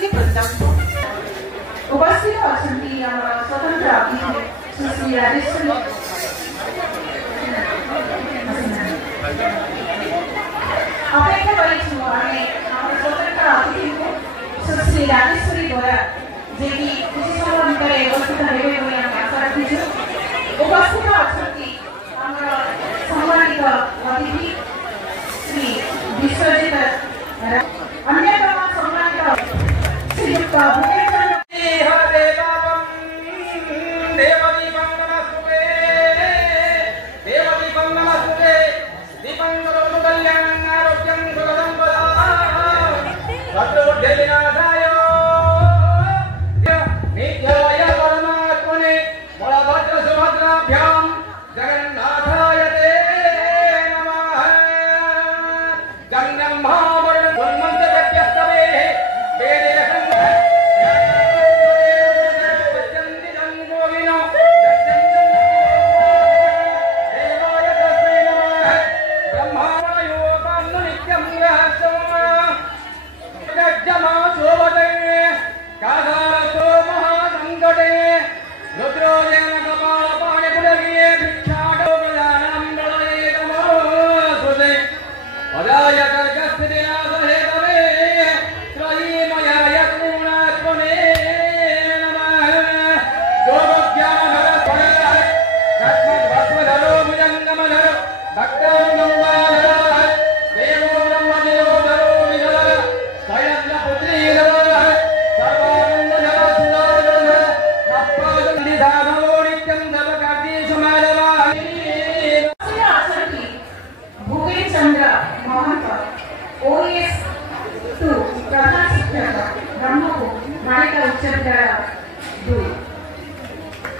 प्रतियोगी प्रतियोगी उपस्थित अछंती आमर स्वतंत्र अतिथि सुश्री राजेश्वरी अपेक्षा गरिछु आमे आमर स्वतंत्र अतिथि को सुश्री राजेश्वरी द्वारा जेकी कुछ समय भितर उपस्थित हेबे बोली आमे आशा रखिछु। उपस्थित अछंती आमर सम्मानित अतिथि श्री विश्वजित अन्यतम सम्मानित श्रीयुक्त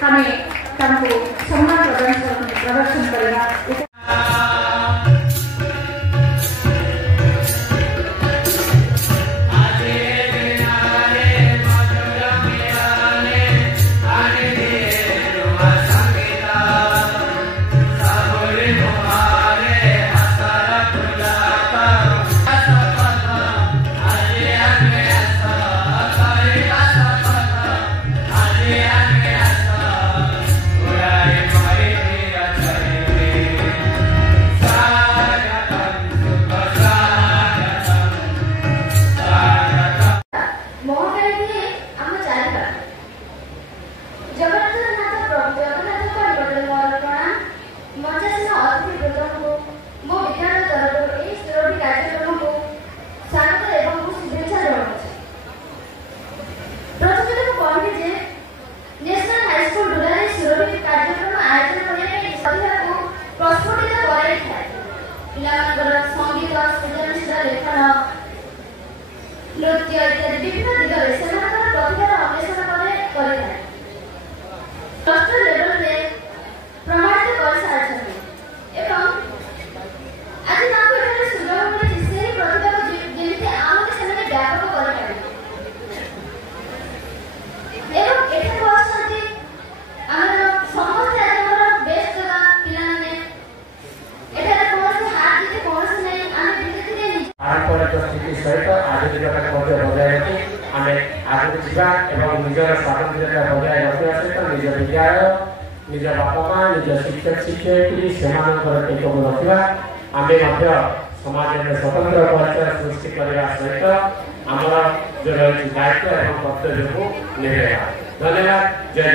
हमें तनको सम्मान प्रदर्शन करेगा। नृत्य इत्यादि विभिन्न दिगरे सेमानकर प्रतिभार अन्वेषण करे राष्ट्र लेवल रे प्रमाणित कर सारछथि एवं आज नाको एठारे सुयोग मिले से प्रतिभा को जेमिति आमके सेमाने व्यापक करे पारे एवं एठे बसथि आमर समस्त आजर बेस्ट जगह पिलाने एठारे कोनसे हार जीत कोनसे नै आमे बिलकुल नै पारंपरिक स्थिति सहित आधुनिकता बजाय रखी आम आगे जा निजर स्वातंत्रता बजाय रखा सहित निज विद्यालय निज बापा माँ निज शिक्षक शिक्षयित्री से टेकअप रखा आम समाज में स्वतंत्र परिचय सृष्टि करने सहित आमर जो रही दायित्व और कर्तव्य को निभेगा। धन्यवाद। जय।